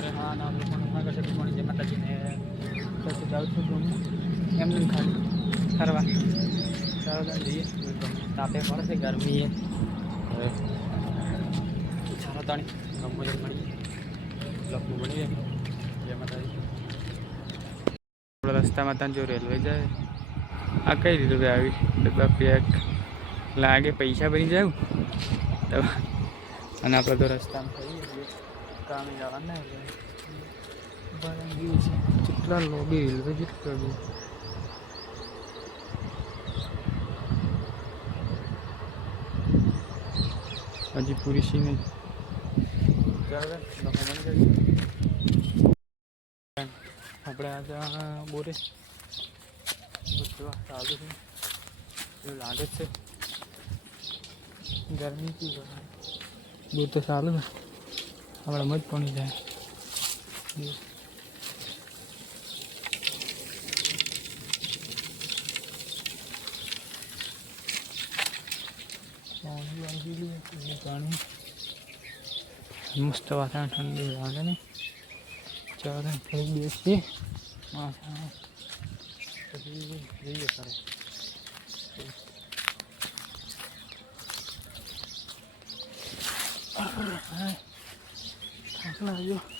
હા ના પણ આગળ છે પણ જે માતાજીને પછી જાઉં છું તો એમને ખાલી ફરવા ચાલો જઈએ તાપે પડે છે ગરમી એ ચાલો તાણી ગમો જ મળીએ બ્લોકમાં મળીએ જય માતાજી રસ્તામાં ત્યાં જો રેલવે જાય આ કઈ રીતે આવી તો પેક લાગે પૈસા ભરી જાવ તો અને આપણે તો રસ્તામાં થઈએ છીએ કામે જવાના એટલે ગયું છે જેટલા લોબી રેલવે જેટલું હજી પૂરી સી નહીં ચાલો આપણે આજે બોરે ચાલુ છે એવું લાગે છે ગરમી કી દૂર તો ચાલુ ને આપણે મજ પડી જાય પાણી મસ્ત વાતાવરણ ઠંડુ લાગે ને ચાલો થોડીક બેસીએ પછી જઈએ કરે થાક લાગ્યો